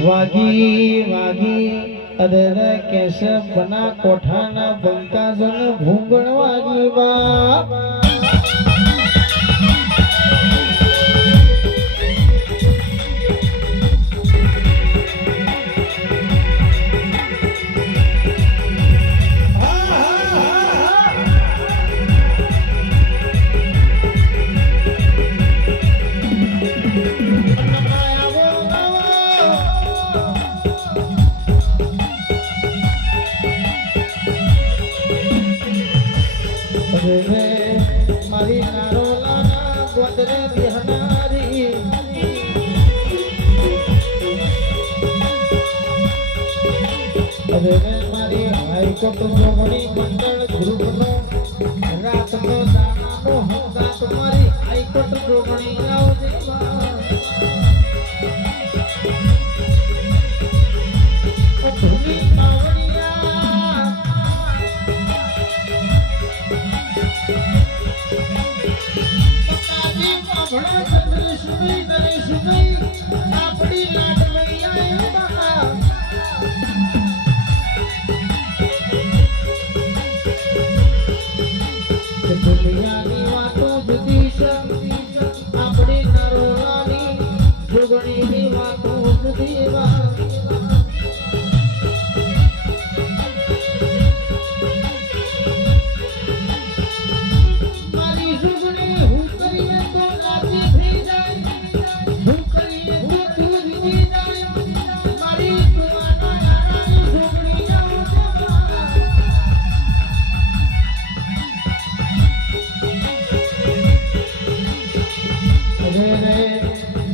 વાગી વાગી અરે કેશ બના કોઠાના બંકા જન ભૂંગણ વાગી બા મારી નારોલાના ગોદરે બિહનારી અરે મારી હાઈકોર્ટ જોગણી મંડળ ગ્રુપનો રાતનો દાણાનો હંગાત મારી હાઈકોર્ટ જોગણી આવજે ભૂમિ પાવડિયા આપણી લાડવૈયા દુનિયાની વાતો જુદી છે આપણી નરોલાની જોગણીની વાતો જુદી મારી જોગણી હું કરીએ તો લાભી થઈ જાય હું કરીએ તો તું જીતી જાય મારી તુમાના નારાની જોગણી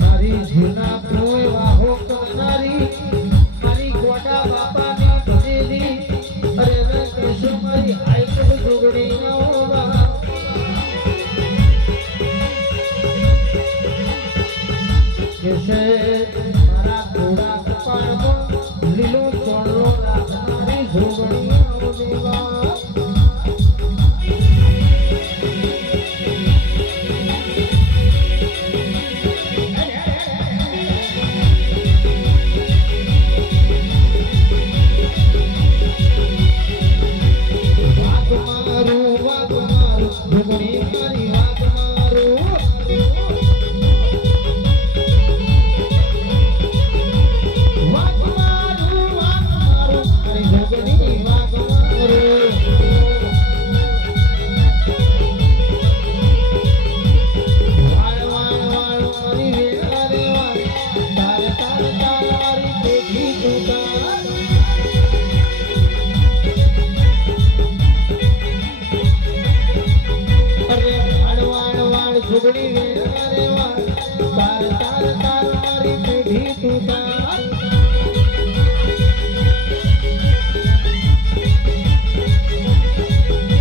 મારી જૂના કોઈ વાહો કરનારી મારી ગોડા બાપાને ભજેલી અરે કેશો મારી હાઈકોર્ટ જોગણી કેશે મારા ઘોડા કપાળમાં લીલો ચોળો રાખનારી જોગણી જોગણી રે વા તાર તાર તાર મારી પેઢી તું તાર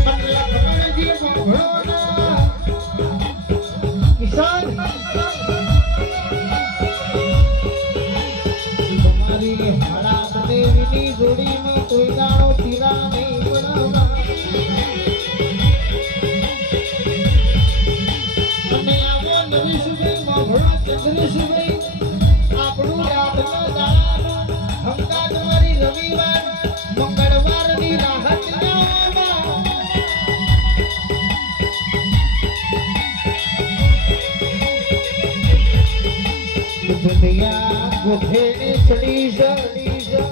પટલા પકડજી ભોળોના કિસાન તમારી હાડા બનેવીની જોડીમાં કોઈ દાડો તીરા નહીં બનાવવા આપણું રાતના દાડાનું હંગાત મારી રવિવાર મંગળવારની રાહત દુનિયા ગોઠેને ચડી છે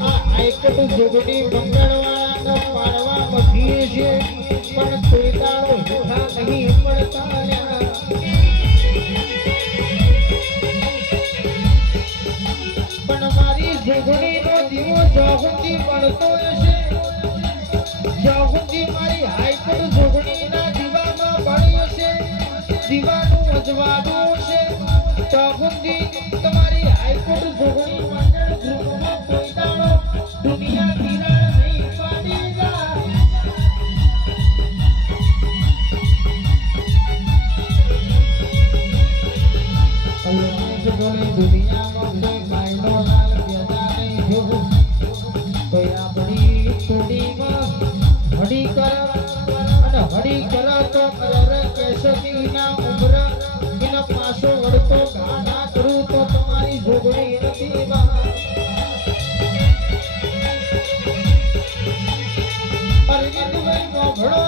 આ હાઈકોર્ટ જોગણી મંગળવાળાને પાડવા મધીએ છે પણ કોઈ દાડો હેઠા નહીં પડતા જોગણીનો દીવો જોગુંજી પડતો હશે જોગુંજી મારી હાઈકોર્ટ જોગણીના દીવામાં પડ્યો છે દીવાનું અજવાળું છે જોગુંજી તમારી હાઈકોર્ટ જોગણી મંડળ ગ્રુપમાં કોઈ દાડો દુનિયા કિરાણ નહીં પાડી જાય દુનિયામાં કોઈ માયનો લાલ કોઈ હરી કરતો કરર કેશકીના ઉમર બિન પાસો વળતો ગાના કરું તો તમારી જોગણી નથી બા અરવિંદભાઈ મોઘડો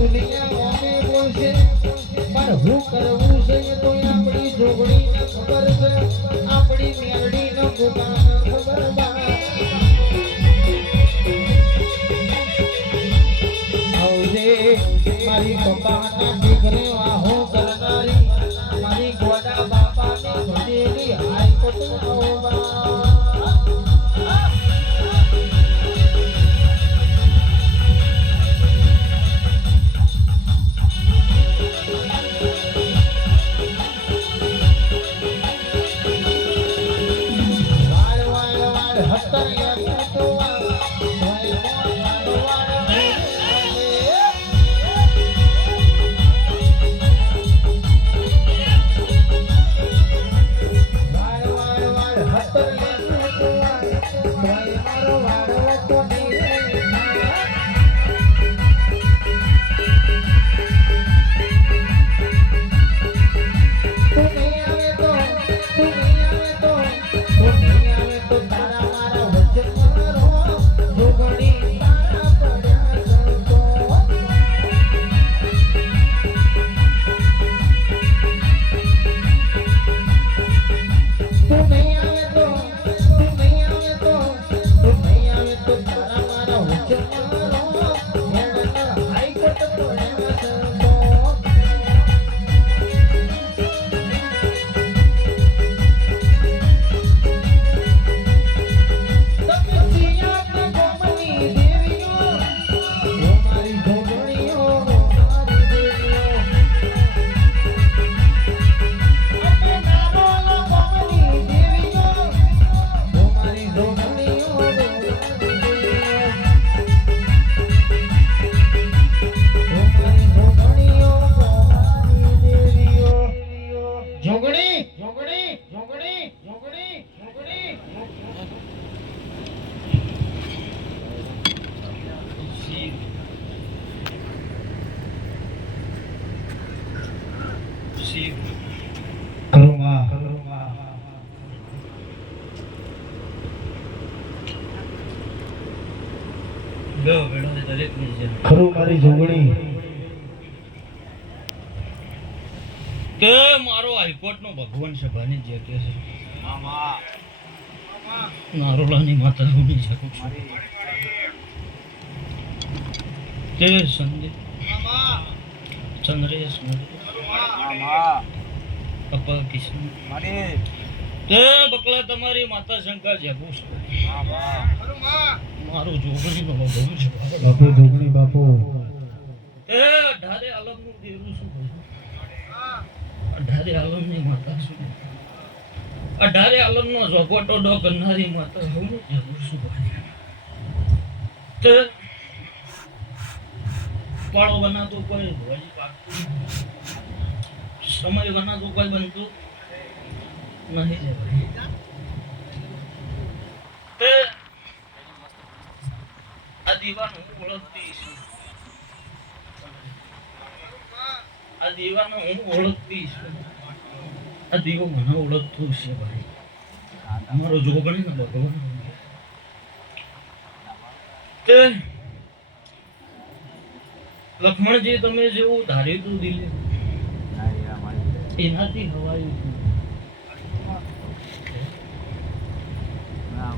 દુનિયા અમે બોલશે પણ હું કરવું છે તો આપણી જોગણી ને ખબર છે આપણી મેરડી ને ગોગાને ખબર આવજે મારી પપ્પાના દીકરે વાહો કરનારી મારી ગોડા બાપાને ભણેલી હાઈકોર્ટ આવવા ખરું મારી જોગણી કે મારો હાઈકોર્ટ નો ભગવાન સભાની જે કે છે નારોલાની માતા હું શકું છું તે સંદીપ ચંદ્રેશ અપા કિશન તે બકલા તમારી માતા શંકા જગું છું મારું જોગણી નો ભગવાન છે બાપુ જોગણી બાપુ એ અઢારે આલમ નું દેવું શું અઢારે આલમ ની માતા શું અઢારે આલમ નો ઝોપટો ડો કરનારી માતા હું જરૂર શું તે પાળો બનાતો કોઈ ભોજી પાકતું સમય બનાતો કોઈ બનતું નહીં તે આ દીવાનો હું ઓળખતી છું આ દીવાનો હું ઓળખતી છું આ દીવો મને ઓળખતું છે ભાઈ અમારો જોગણી ને ભગવાન તે લક્ષ્મણજી તમે જેવું ધાર્યું હતું દિલે એનાથી હવાયું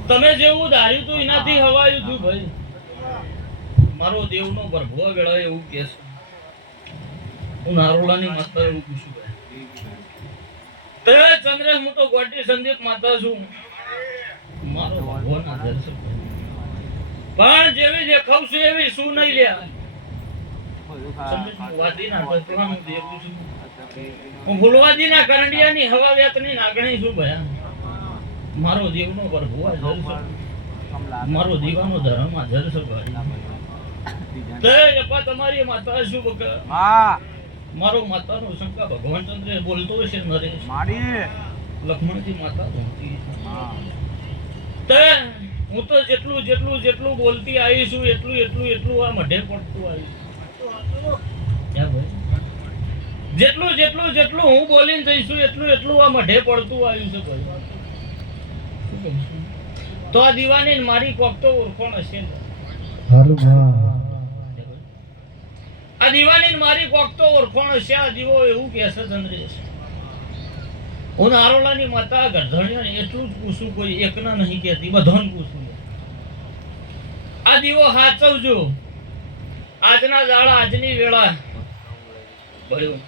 તમે જેવું ધાર્યું હતું એનાથી હવાયું હતું ભાઈ મારો દેવનો ગર્ભો વેળાય એવું કે છે હું નારોલાની માતા એવું પૂછું ભાઈ ચંદ્રેશ હું તો ગોટી સંદીપ માતા છું મારો ભગવાન આદર છે પણ જેવી દેખાવ છે એવી શું નહીં લ્યા હું ફુલવાજીના કરંડિયાની હવા વેતની નાગણી છું ભયા મારો દેવનો પ્રભુ હાજર છે, મારો દીવાનો ધર્મ હાજર છે ભાઈ. તે અપા તમારી માતા શું બકે? મારો માતાનો શંકા ભગવાન ચંદ્ર બોલતો હશે નરેશ. લક્ષ્મણજી માતા ભણતી તે હું તો જેટલું બોલતી આવી છું એટલું આ મઢે પડતું આવ્યું. ક્યાં ભાઈ? જેટલું હું બોલીને જઈશું એટલું આ મઢે પડતું આવ્યું છે ભાઈ. શું કહું છું? તો આ દીવાની ને મારી કોક તો ઓળખણ હશે ને? આ દીવાની ને મારી કોક તો ઓળખણ હશે. આ દીવો એવું કહે છે ચંદ્રેશ. હું નારોલાની માતા ગરધણિયા એટલું જ પૂછું, કોઈ એકના નહીં કહેતી, બધાને પૂછું. આ દીવો હાચવજો. આજના દાડા આજની વેળા ભયું.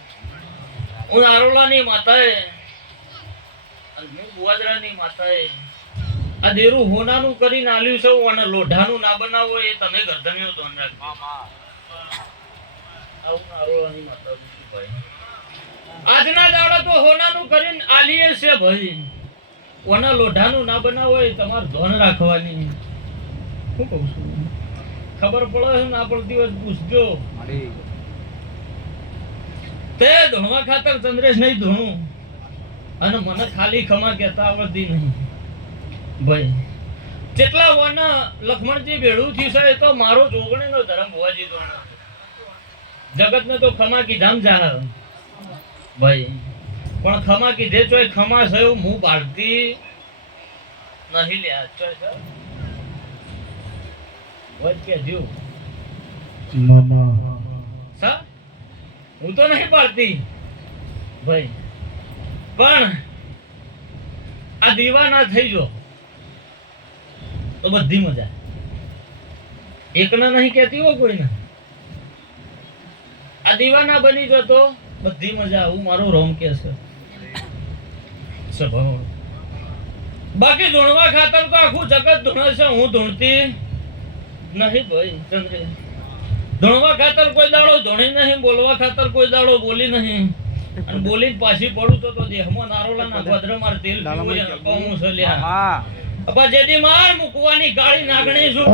હું નારોલાની માતાએ અને હું બુવાદરાની માતાએ આ દેરું હોનાનું કરીને આલ્યું છે અને લોઢાનું ના બનાવો એ તમે ગરધણીઓ ધ્યાન રાખજો. આવું નારોલાની માતા પૂછું ભાઈ. આજના દાડા તો હોનાનું કરીને આલીએ છે ભાઈ. ઓના લોઢાનું ના બનાવો એ તમારે ધ્યાન રાખવાની. શું કહું છું? ખબર પડે છે ના પડતી હોય પૂછજો. તે ધોણવા ખાતર ચંદ્રેશ નહીં ધોણું અને મને ખાલી ખમા કહેતા આવડતી નહીં ભાઈ. જેટલા વના લક્ષ્મણજી ભેળું થયું છે એ તો મારો જોગણીનો ધર્મ હોવાજી ધોણો. જગતને તો ખમા કીધામ જા ભાઈ, પણ ખમા કીધે ચોય ખમા છે એવું હું બાળતી નહીં લ્યા. ચોય છે વચ કે જીવ સા હું તો નહીં પાડતી ભાઈ, પણ આ દીવાના થઈ જો તો બધી મજા. એકના નહીં કહેતી હો કોઈને. આ દીવાના બની જો તો બધી મજા. હું મારો રોમ કે છે સ્વભાવ. બાકી ધૂણવા ખાતર તો આખું જગત ધૂણે છે, હું ધૂણતી નહીં ભાઈ. ચંદ્રે ધૂણવા ખાતર કોઈ દાડો ધૂણી નહીં, બોલવા ખાતર કોઈ દાડો બોલી નહીં. અને બોલીને પાછી પડું તો દેહમાં નારોલાના પધરા માર તેલ પીવું એને કહું છે લ્યા. અપા જેદી માર મૂકવાની ગાળી નાગણી છું.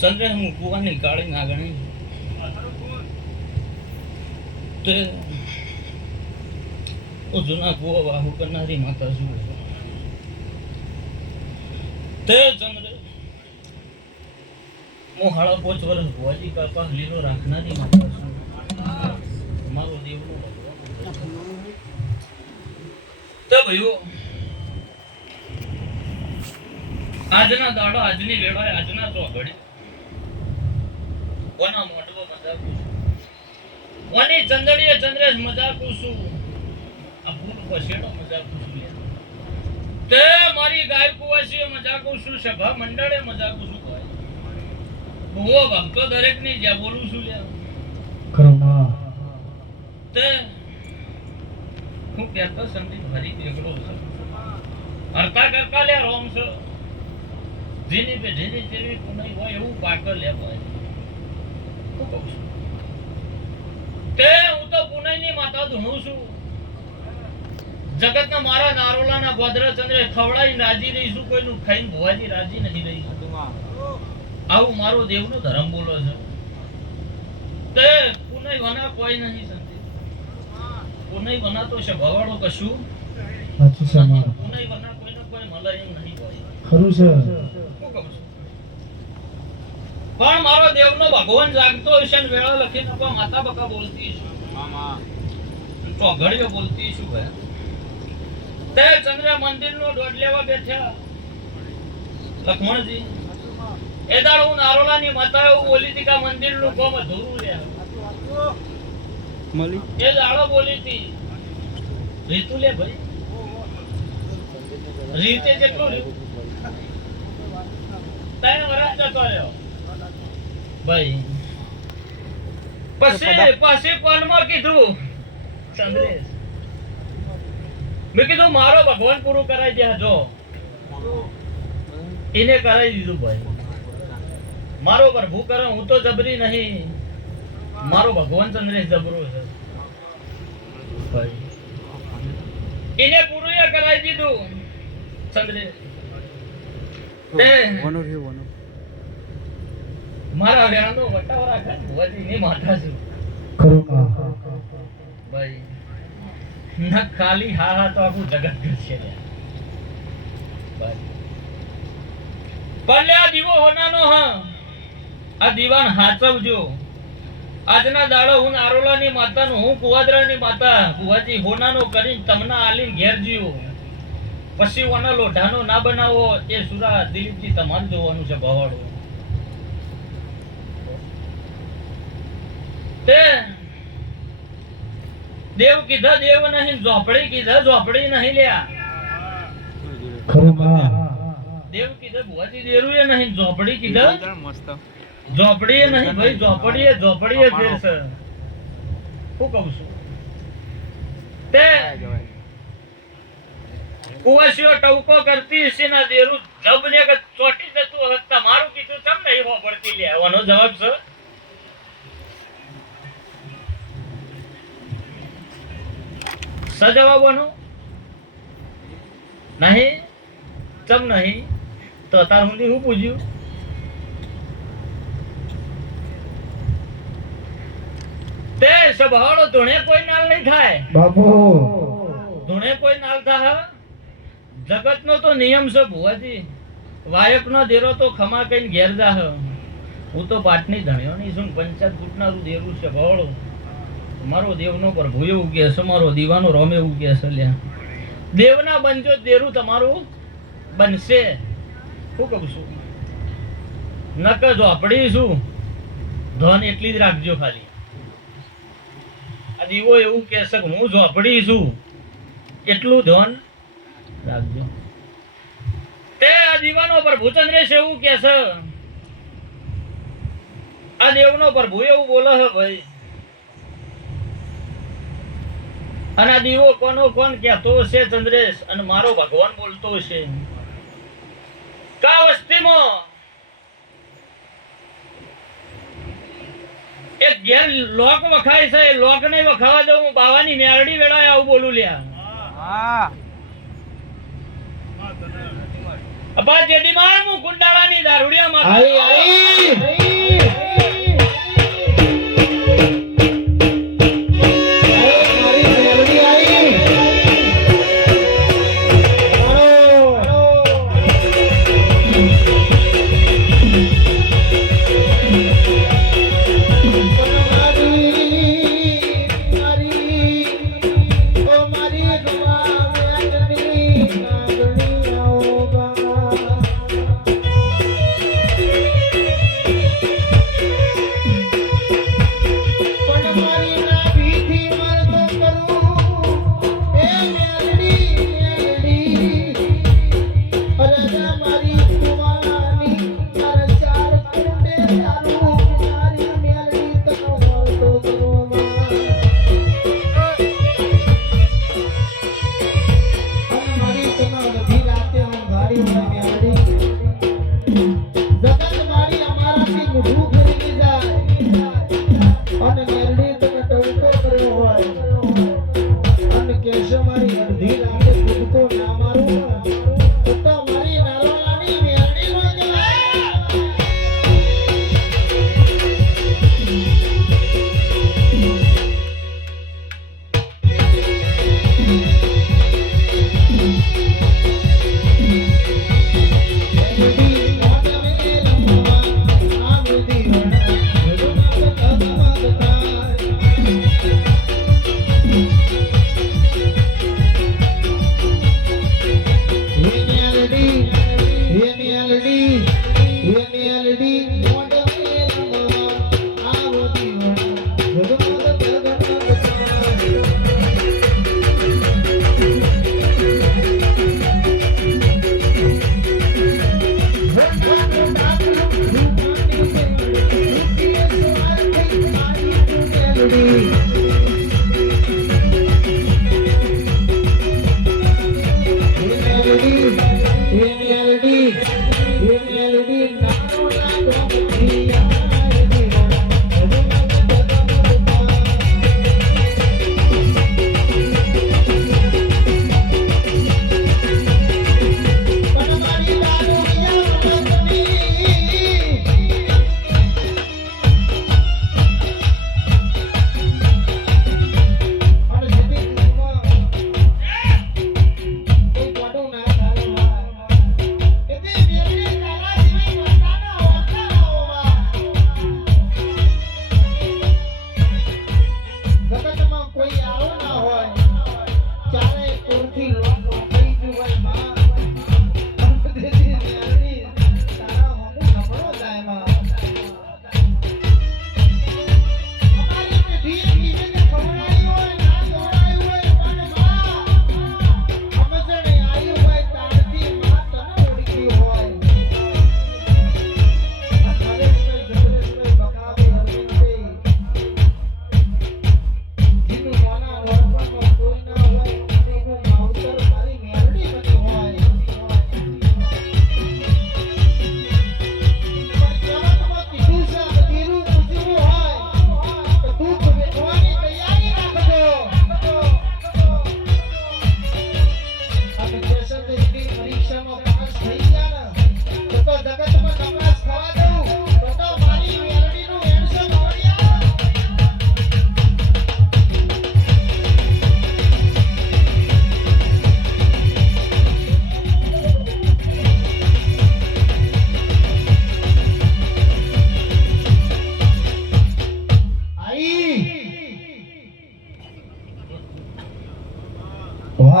ચંદ્ર હું કુવાની ગાળી નાગણી તો જૂના કુવા વાહુ કરનારી માતા શું તે ચંદ્ર હું હાળા 5 વર્ષ ભુવાજી કાપા લીલો રાખનારી માતા શું મારો દેવનો તો ભાઈઓ આજના દાડા આજની વેળાએ આજના તો ઘડી કોના મોટવો મજાકું છું કોની ચંદડીએ ચંદ્રેશ મજાકું છું આ ફૂલ પછેડો મજાકું છું તે મારી ગાય કુવાસી મજાકું છું, સભા મંડળે મજાકું છું ભાઈ. બહુ ભક્તો દરેકની જ્યાં બોલું છું લ્યા. તે હું કહેતો સંદીપ હરી એકલો છે. કરતા કરતા લે રોમ છે. જેની પે જેની જેવી પુનાઈ હોય એવું પાકર લે ભાઈ. હું કહું છું. તે હું તો પુનાઈની માતા ધૂણું છું. જગતના મારા નારોલાના ગોધરાચંદ્રે ખવડાવીને રાજી રહીશું, કોઈનું ખાઈને ભોવાથી રાજી નથી રહી. આવું મારો દેવનો ધર્મ બોલો છે. તે પુનાઈ વના કોઈ નહીં સંદીપ. પુનાઈ વના તો છે ભવાડો કશું. પુનાઈ વના કોઈને કોઈ મળે એમ નહીં હોય. ખરું છે. પણ મારો દેવનો ભગવાન જાગતો હશે ને વેળા લખી નાખો માતા બકા બોલતી છે. ચોઘડીઓ બોલતી શું ભાઈ. તે ચંદ્ર મંદિરનો દોડ લેવા બેઠા લક્ષ્મણજી. એ દાડ હું નારોલાની માતા એવું બોલી હતી કે આ મંદિરનું કામ અધૂરું લે. એ દાડો બોલી હતી રીતુ લે ભાઈ. રીતે જેટલું રહ્યું તને વરાજ જતો રહ્યો ભાઈ. પછી કોનમાં કીધું ચંદ્રેશ, મેં કીધું મારો ભગવાન પૂરું કરાઈ દે. જો એને કરાઈ દીધું ભાઈ. મારો પ્રભુ કરે, હું તો જબરી નહીં. મારો ભગવાન ચંદ્રેશ જબરો છે ભાઈ. એને પૂરું એ કરાઈ દીધું ચંદ્રેશ. મારા વેણનો વટાવરા ખાન ભુવાજી ની માથા છું ભાઈ. ના ખાલી હા હા તો આખું જગત કરશે ભાઈ. પણ આ દીવો હોનાનો હા, આ દીવાન હાચવજો. આજના દાડો હું નારોલાની માતાનો, હું કુવાદરાની માતા કુવાજી હોનાનો કરીને તમને આલીને ઘેર જીવો. પછી ઓના લોઢાનો ના બનાવો. એ સુરા દિલીપજી તમારે જોવાનું છે ભવાડો. તે દેવ કીધા દેવ નહીં, ઝોપડી કીધા ઝોપડી નહીં લ્યા. દેવ કીધા ભુવાજી દેરું એ નહીં, ઝોપડી કીધા ઝોપડી એ નહીં ભાઈ. ઝોપડી એ ફેર છે. હું કહું છું તે કુવાસીઓ ટવકો કરતી હશે ના દેરું જબ લે કે ચોટી જતું. હવે તમારું કીધું ચમ નહીં હોબળતી લે. આનો જવાબ છે સજવાબોનો નહીં. ચમ નહીં તો તાર હું હું પૂછ્યું. તે સભાળો ધૂણે કોઈ નાલ નહીં થાય બાપુ. ધૂણે કોઈ નાલ થાય. જગતનો તો નિયમ છે ભુવાજી. વાયકનો દેરો તો ખમા કઈને ઘેર જા. હું તો પાટની ધણ્યોની છું. 50 ફૂટનારું દેરું છે ભવાળો. મારો દેવનો પ્રભુ એવું કે છે, મારો દીવાનો રોમ એવું કે છે લ્યા. દેવના બનજો દેરું તમારું બનશે. શું કહું છું નક ઝોપડી શું ધન એટલી જ રાખજો ખાલી. આ દીવો એવું કે છે હું ઝોપડી છું એટલું ધન રાખજો. તે આ દીવાનો પ્રભુ ચંદ્રેશ એવું કે છે. આ દેવનો પ્રભુ એવું બોલે છે ભાઈ. અને આ દીવો કોનો કોણ કહેતો હશે ચંદ્રેશ, અને મારો ભગવાન બોલતો હશે. કા વસ્તીમાં એક ઘેર લોક વખાય છે. લોક નહીં વખાવા દઉં. હું બાવાની મેરડી વેળાએ આવું બોલું લ્યા. અપા જેડી માં હું ગુંડાળાની દારૂડિયા માં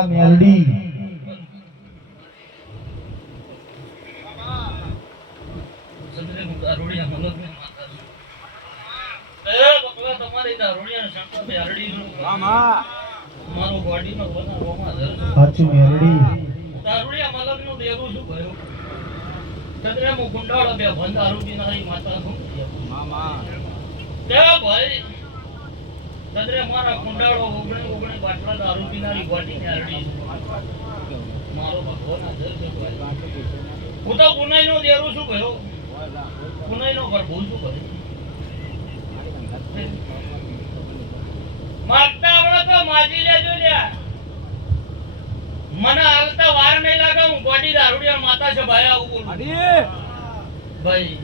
ખમા મેલડી ચંદ્રે દારૂડિયા મલકને માતા છું. એ બકલા તમારી દારૂડિયા શંકર મેલડીનું મારો બોડીનો બનાવવામાં ધર સાચી મેલડી દારૂડિયા મલકનું દેવું શું ભયો ચંદ્રે મુ ગુંડાળો બે ભંડ દારૂ પીનારી માતા છું તે ભાઈ ચંદ્રે મારા કુંડાળો ઓગણે બાટલા દારૂ પીનારી ગોટી મેલડી મારો ભગવાન હાજર છે ભાઈ હું તો પુનાઈનો દેરું છું ભયો પુનાઈનો ઘર ભૂલ શું કરે માગતા આવડે તો માજી લેજો લ્યા મને હાલતા વાર નહીં લાગે હું ગોડી દારૂડિયા માતા છે ભાઈ આવું બોલું ભાઈ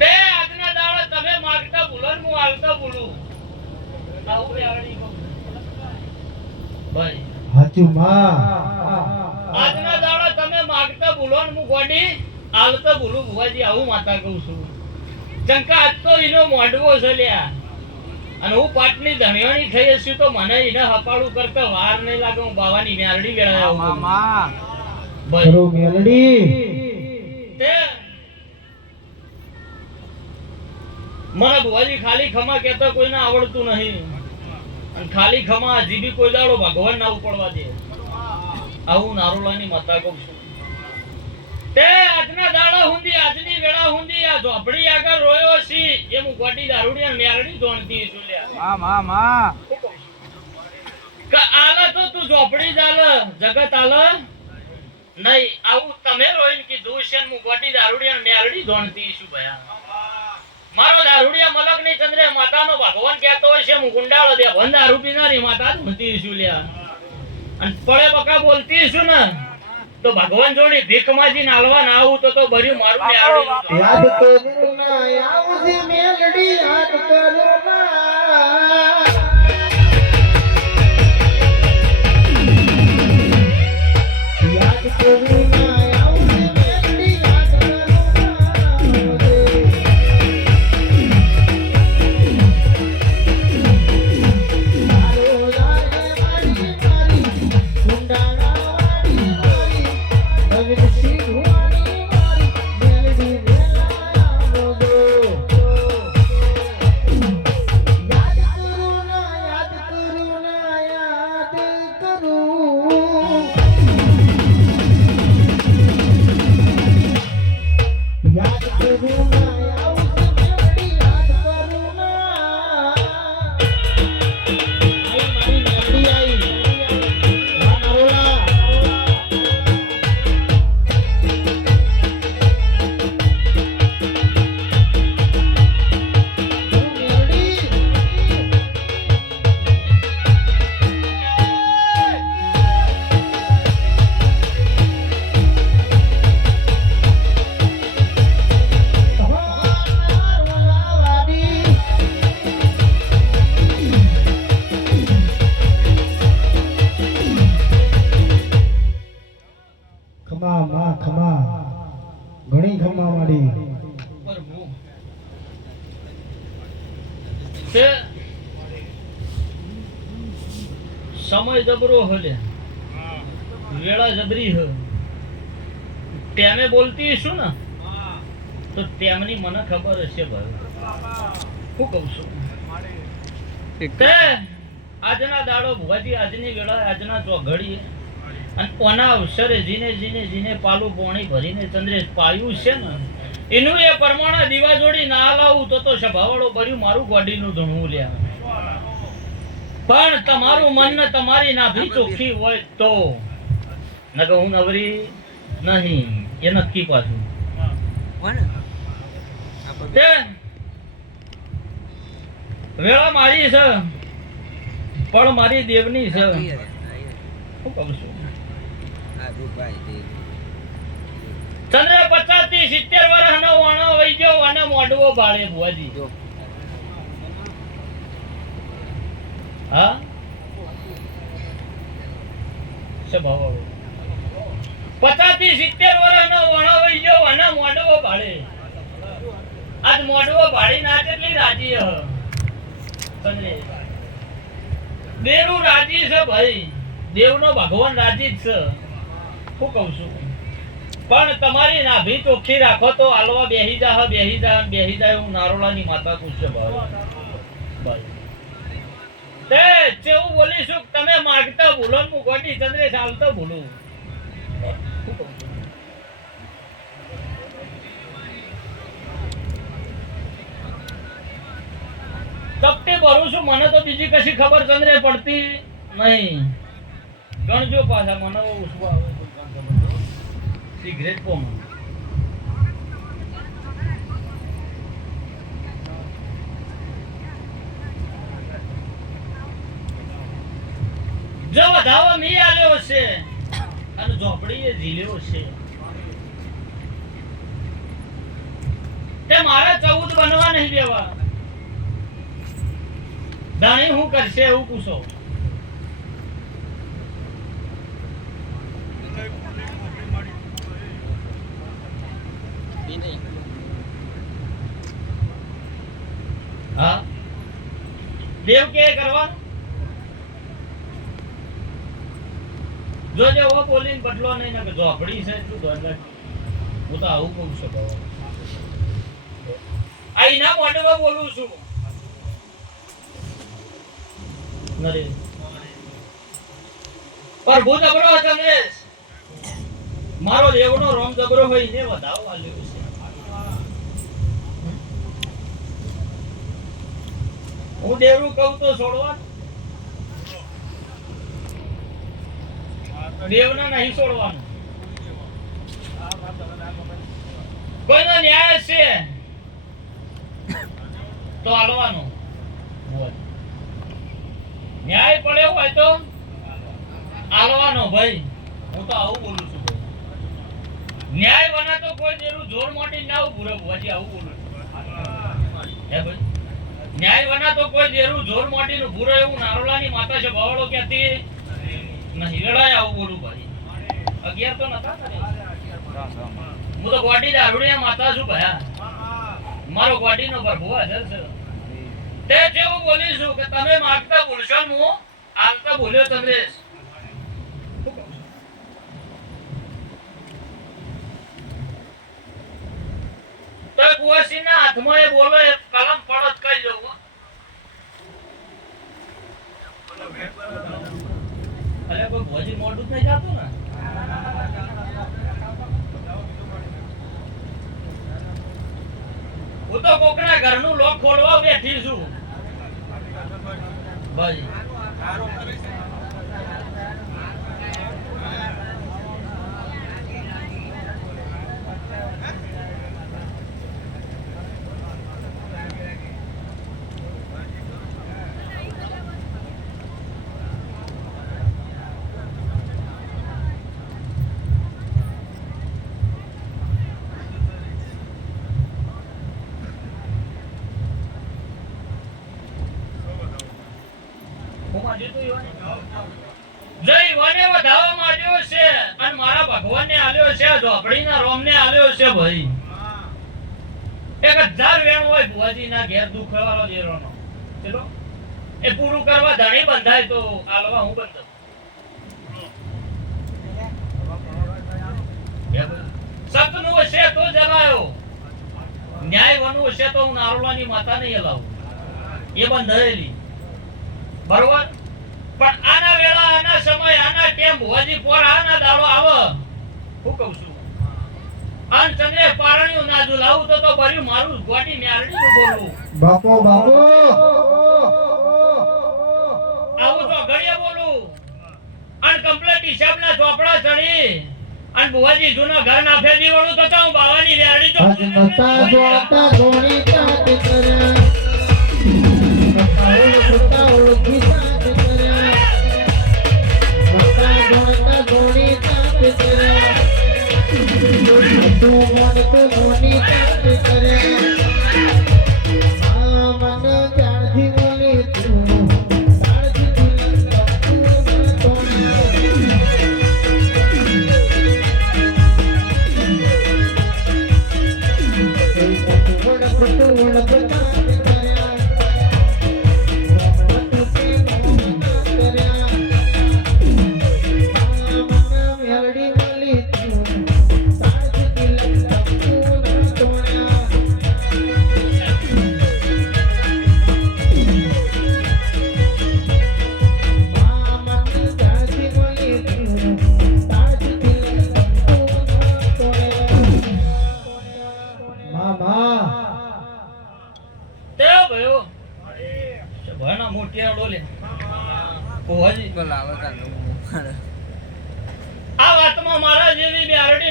તે આજના દાડે તમે માગતા ભૂલો ને હું હાલતા ભૂલું આવું રેવાડી કહું ભાઈ સાચું માં આજના દાડે તમે માગતા ભૂલો ને હું ગોડી હાલતા ભૂલું ભુવાજી આવું માતા કહું છું ચંકા આજ તો એનો મોઢવો છે લ્યા અને હું પાટની ધણિયાણી થઈ હશું તો મને એને હપાડું કરતા વાર નહીં લાગે હું બાવાની મેરડી વેળાયો ખરો મેલડી તે મને ભુવાજી ખાલી ખમા કહેતા કોઈને આવડતું નહીં અને ખાલી ખમા હજી બી કોઈ દાડો ભગવાન ના ઉપડવા દે આવું નારોલાની માતા કહું છું તે આજના દાડા હુંદી આજની વેળા હુંદી આ ઝોપડી આગળ રોયો છી એ હું ગોટી દારૂડિયા મેરડી જોણતી છું લ્યા કે આલે તો તું ઝોપડી જ આલે જગત આલે નહીં આવું તમે રોઈને કીધું છે હું ગોટી દારૂડિયા મેરડી જોણતી છું ભયા મારો દારૂડિયા મલક ની ચંદ્રે માતાનો ભગવાન કહેતો હોય છે હું ગુંડાળો દે ભંડ દારૂ પીનારી માતા જોણતી છું લ્યા અને પડે બકા બોલતી છું ને તો ભગવાન જોડી ભીખ માંજી નાલવા ના આવું તો ભર્યું મારું મેરડી યાદ કરું ના આવજે મેલડી યાદ કરું ના યાદ કરું ના આવજે મેલડી યાદ કરું ના મારો લાગે મારી મારી ગુંડાણા વાળી મારી હવે શીખવાની મારી મેલડી વેલા આવજો યાદ કરું ના યાદ કરું ના યાદ કરું યાદ કરું ના આવજે મેલડી યાદ કરું ના આઈ મારી મેલડી આઈ ના નરોલા ખમા માં ખમા ઘણી ખમા માડી પ્રભુ તે સમય જબરો હલે વેળા જબરી હ તેમે બોલતી છું ને તો તેમની મને ખબર હશે ભાઈ હું કહું છું તે આજના દાડો ભુવાજી આજની વેળા આજના ચોઘડીએ અને કોના અવસરે જીને પાલું પોણી ભરીને ચંદ્રેશ પાયું છે ને એનું એ પરમાણા દીવા જોડી ના લાવું તો સભાવાળો ભર્યું મારું ગોડીનું ધણવું લ્યા પણ તમારું મન ને તમારી નાભી ચોખ્ખી હોય તો નકર હું નવરી નહીં એ નક્કી પાછું તે વેળા મારી છે પણ મારી દેવની છે શું કહું છું ચંદ્ર 50 થી 70 વર્ષનો વાણો વઈ ગયો અને મોઢવો ભાળે ભુવાજી હા સે ભાવ 50 થી 70 વર્ષનો વાણો વઈ ગયો અને મોઢવો ભાળે આજ મોઢવો ભાળી ના કેટલી રાજી હ ચંદ્રે દેરું રાજી છે ભાઈ દેવનો ભગવાન રાજી જ છે. હું કહું છું પણ તમારી નાભી ચોખ્ખી રાખો તો આલવા બેહી જાય હું નારોલાની માતા પૂછશે ભાઈ તે જેવું બોલીશું તમે માગતા ભૂલો ને હું ગોડી ચંદ્રે ચાલતો ભૂલું. તપટી ભરું છું મને તો બીજી કશી ખબર ચંદ્રે પડતી નહીં. ગણજો પાછા મને ઉસવા આવે સિગરેટ કોમ જો વધાવો મી આલ્યો છે અને ઝોપડી એ ઝીલ્યો છે તે મારા 14 બનવા નહીં દેવા. દાણી હું કરશે એવું પૂછો. હા દેવ કે કરવાનું જો જે વો બોલીને બદલો નહીં ને ઝોપડી છે શું દોડલા હું તો આવું કહું છું આઈ ના મોઢમાં બોલું છું નરે પ્રભુ જબરો ચંદ્રેશ મારો દેવનો રોમ જબરો હોય ને વધાવવા લેવું છે. હું દેવરું કહું તો છોડવા દેવને નહીં છોડવાનું. કોઈનો ન્યાય છે તો હાલવાનો ન્યાય પડ્યો હોય તો હાલવાનો ભાઈ. હું તો આવું બોલું છું ભાઈ. ન્યાય બના તો કોઈ દેરું જોર મોટી ના ઉભું રહે ભુવાજી આવું બોલું હે ભાઈ. ન્યાય બના તો કોઈ દેરું જોર મોટી નું ભૂરો એવું નારોલાની માતા છે ભવાળો ક્યાંથી નહીં લડાય આવું બોલું ભાઈ. 11 તો નતા હું તો ગોડી દારૂડિયા માતા છું ભયા. મારો ગોડીનો પ્રભુ હાજર છે. તે જેવું બોલીશું કે તમે માગતા બોલશો ને હું આવતા બોલ્યો ચંદ્રેશ. તો કુવાસીના હાથમાં એ બોલો એ કલમ પડત કહી દઉં. અરે કોઈ ભોજી મોઢું જ નહીં જાતું ને. હું તો કોકના ઘરનું લોક ખોલવા બેઠી છું ભાઈ. જય વને વધાવા માંડ્યો છે અને મારા ભગવાનને આલ્યો છે ઝોપડીના રોમને આલ્યો છે ભાઈ. 1000 વેણ હોય ભુવાજીના ઘેર દુખવાળો દેરોનો ચલો એ પૂરું કરવા ધણી બંધાય તો આલવા હું બંધ. સતનું હશે તો જલાયો ન્યાય વનું હશે તો હું નારોલાની માતા નહીં હલાવું એ બંધાયેલી બરોબર. પણ આના વેળા આના સમય આના ટેમ ભુવાજી પોર આના દાડો આવે હું કહું છું. અન ચંદ્રે પારણ્યું ના લાવું તો બર્યું મારું ગોટી મ્યારડી નું બોલું બાપો બાપો આવું તો ઘડિયા બોલું અન કમ્પ્લીટ હિસાબના ચોપડા ચડી અન ભુવાજી જૂના ઘર ના ફેરવી વાળું તો હું બાવાની વેરડી તો નતા જોતા ધોણી તાત કર્યા નતા ઓળખી તાત કર્યા નતા જોતા ધોણી તાત કર્યા તું મન તો ધોણી તાત કર્યા. આ મન જાણથી બોલી તું તારથી દિલ તું ધોણી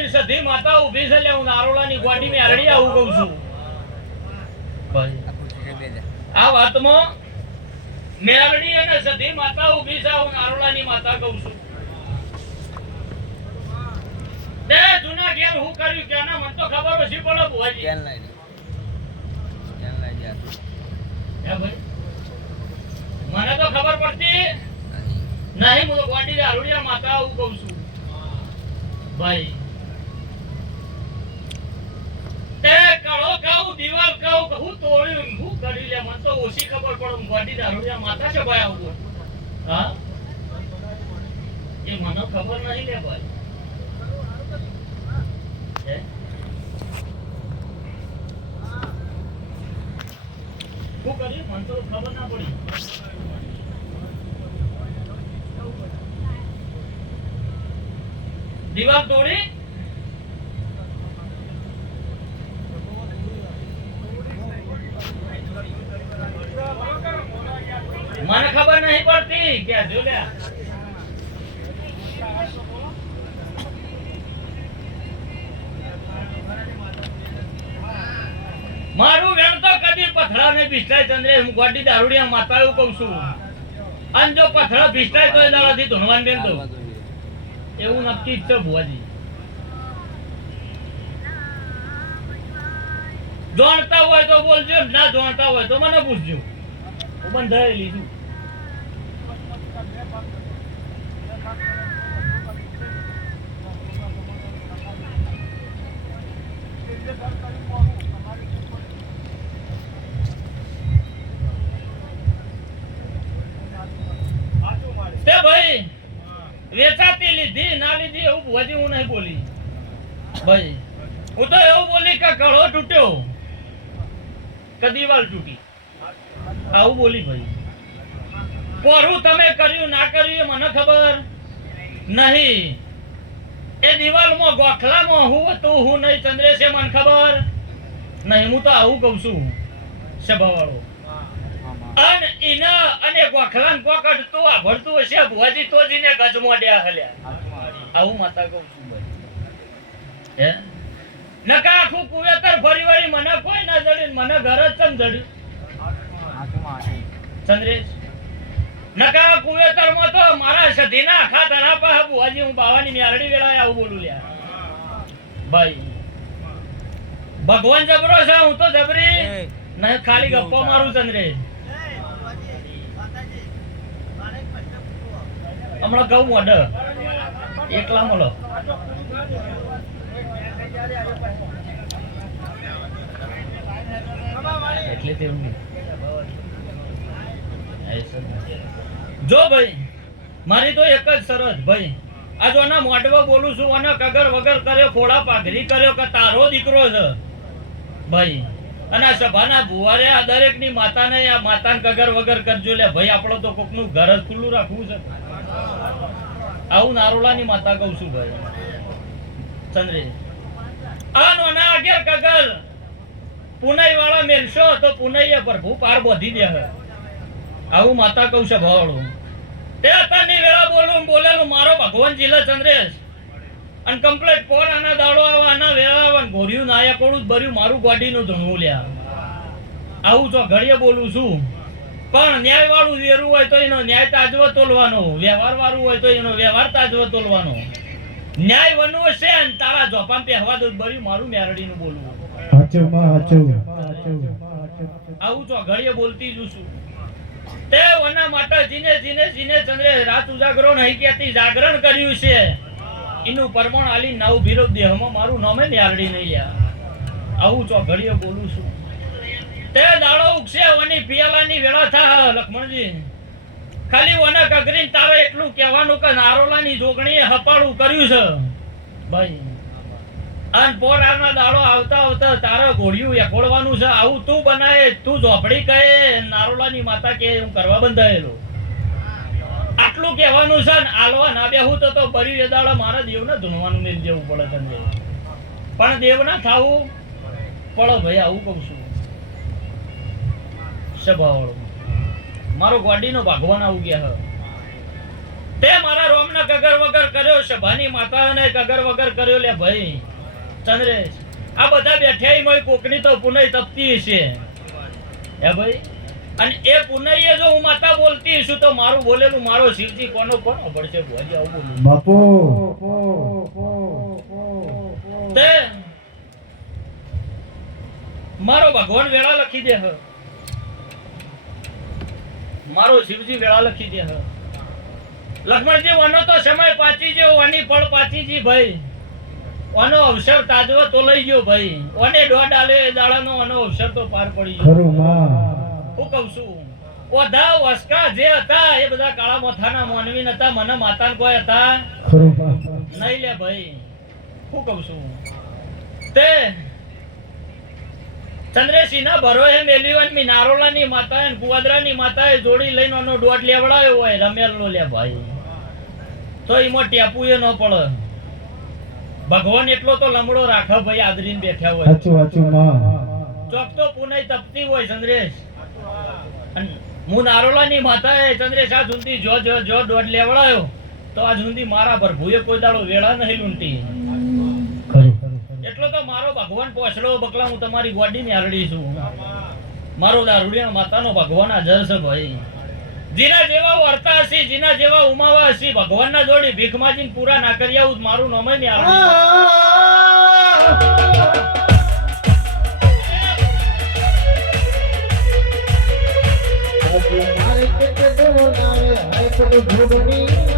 સધી માતા ઊભી છે લે હું નારોલાની ગોડી મે આરડી આવું કહું છું ભાઈ આ વાતમાં મેરડી અને સધી માતા ઊભી છે હું નારોલાની માતા કહું છું તે જૂના ઘેર હું કર્યું ક્યાંના મને તો ખબર ઓછી પડે ભુવાજી હે ભાઈ મને તો ખબર પડતી નહીં હું તો ગોડી આરુડિયા માતા આવું કહું છું ભાઈ તે કળો કાઉ દીવાલ કાઉ હું તોડ્યું હું કરી લે મને તો ઓછી ખબર પડે ગોડી આરુડિયા માતા છે ભાઈ આવું હા એ મને ખબર નહીં લે ભાઈ શું કર્યું મને તો ખબર ના પડી દીવાલ તોડી મને ખબર નહીં પડતી કે જો લે મારું વેણ તો કદી પથરા ને બિસ્ટાય ચંદ્રે હું ગોડી દારૂડિયા માતા એવું કહું છું અને જો પથરા બિસ્ટાય તો દાડાથી ધોનવાન બેન તો એવું નક્કી જ છે ભુવાજી જાણતા હોય તો બોલજો ના જાણતા હોય તો મને પૂછજો હું બંધાઈ લીધું તે ભાઈ વેચાતી લીધી ના લીધી એવું ભુવાજી હું નહીં બોલી ભાઈ હું તો એવું બોલી કે કળો તૂટ્યો કે દીવાલ તૂટી આવું બોલી ભાઈ પોરું તમે કર્યું ના કર્યું એ મને ખબર નહીં એ દિવાલમાં ગોખલામાં હું હતું હું નહીં ચંદ્રેશે મને ખબર નહીં હું તો આવું કહું છું સભાવાળો અન ઇના અને ગોખલાન કોકડ તો ભરતું હશે ભુવાજી તો જીને ગજમોડ્યા હલ્યા આવું માતા કહું છું ભાઈ હે નકા આખું કુવેતર ફરી વળી મને કોઈ ના જડ્યું મને ઘર જ ચમ જડ્યું ચંદ્રેશ નકા કુવેતર માં તો મારા સધીના આખા ધરા પર ભુવાજી હું બાવાની મેરડી વેળાએ આવું બોલું લ્યા ભાઈ ભગવાન જબરો છે હું તો જબરી નહીં ખાલી ગપ્પો મારું ચંદ્રેશ હમણાં કહું ઓર્ડર એકલા મળો એટલે તેવું જો ભાઈ મારી તો એક જ શરત ભાઈ આ જો ના મોઢવા બોલું છું અને કગર વગર કર્યો ખોડા પાઘરી કર્યો કે તારો દીકરો છે ભાઈ અને આ સભાના ભુવારે આ દરેકની માતાને આ માતાને કગર વગર કરજો લે ભાઈ આપણો તો કોકનું ઘર જ ખુલ્લું રાખવું છે આવું નારોલાની માતા કહું છું ભાઈ ચંદ્રે આ નોના આગળ કગર પુનઈ વાળા મેલશો તો પુનઈએ પ્રભુ પાર બોધી દે આવું માતા કહું છે ભાવળું તે અત્યારની વેળા બોલેલું મારો ભગવાન જિલ્લા ચંદ્રેશ અને કમ્પ્લીટ કોણ આના દાડો આવે આના વેળા આવે ઘોર્યું નાયકોડું જ ભર્યું મારું ગોડીનું ધણવું લ્યા આવું તો ઘડીએ બોલું છું પણ ન્યાય વાળું વેરું હોય તો એનો ન્યાય તાજવો તોલવાનો વ્યવહાર વાળું હોય તો એનો વ્યવહાર તાજવો તોલવાનો ન્યાય વનવો છે ને તારા જોપાન પહેવા દો ભર્યું મારું મેરડીનું બોલવું આવું તો ઘડીએ બોલતી જ છું તે વના માટે જીને જીને જીને ચંદ્રે રાત ઉજાગરો નહીં કેતી જાગરણ કર્યું છે એનું પરમાણ આલી નવ ભીરો દેહમાં મારું નામે ન્યારડી નહીં લ્યા આવું તો ઘડીએ બોલું છું તે દાડો ઉગશે વની પિયાલાની વેળા થા લક્ષ્મણજી ખાલી વના કગરીન તારે એટલું કહેવાનું કે નારોલાની જોગણીએ હપાળું કર્યું છે ભાઈ અન પોરાના દાડો આવતા આવતા તારા ઘોડિયું એકોડવાનું છે આવું તું બનાય તું ઝોપડી કહે નારોલાની માતા કે હું કરવા બંધાયેલો આટલું કહેવાનું છે ને આલવા ના બેહું તો બરી વેદાળા મારા દેવને ધૂનવાનું મેલ જેવું પડે તમને પણ દેવ ના થાવું પડો ભાઈ આવું કહું છું સભાવાળો મારો ગોડીનો ભગવાન આવું ગયા તે મારા રોમને કગર વગર કર્યો સભાની માતાને કગર વગર કર્યો લે ભાઈ ચંદ્રેશ આ બધા બેઠ્યા મય કોકની તો પુનય તપતી છે હે ભાઈ અને એ પુનયે જો હું માતા બોલતી છું તો મારું બોલેલું મારો શિવજી કોનો પડશે ભોજી આવું બોલું બાપુ તે મારો ભગવાન વેળા લખી દે હ મારો શિવજી વેળા લખી દે હ લક્ષ્મણજી વનો તો સમય પાછી ગયો વાની ફળ પાછી જી ભાઈ વાનો અવસર તાજવો તો લઈ ગયો ભાઈ ઓને દોડ આલે દાડાનો વાનો અવસર તો પાર પડી ગયો ખરું માં હું કહું છું ઓધા વસકા જે હતા એ બધા કાળા મોથાના માનવી નતા મને માતાન કોઈ હતા ખરું માં નહીં લે ભાઈ હું કહું છું તે ચંદ્રેશીના ભરોહે મેલ્યું મી નારોલાની માતા અને કુવાદરાની માતાએ જોડી લઈને ઓનો દોડ લેવડાયો હોય રમેલનો લે ભાઈ તો ઈમો ટેપુએ ન પડે ભગવાન એટલો તો લમડો રાખે ભાઈ આદરીને બેઠા હોય સાચું માં ચોક તો પુનય તપતી હોય ચંદ્રેશ અને હું નારોલાની માતાએ ચંદ્રેશ આ સુધી જો દોડ લેવડાયો તો આ સુધી મારા પ્રભુએ કોઈ દાડો વેળા નહીં લૂંટી એટલો તો મારો ભગવાન પોછડો બકલા હું તમારી ગોડી ને આરડી છું મારો દારૂડિયા માતાનો ભગવાન હાજર છે ભાઈ જીના જેવા વર્તા હશે જીના જેવા ઉમાવા હશે ભગવાનના જોડી ભીખ માંગીને પૂરા ના કરી આવું મારું નામ ને આરડી મારે કે તો ના આવે તો ભૂગની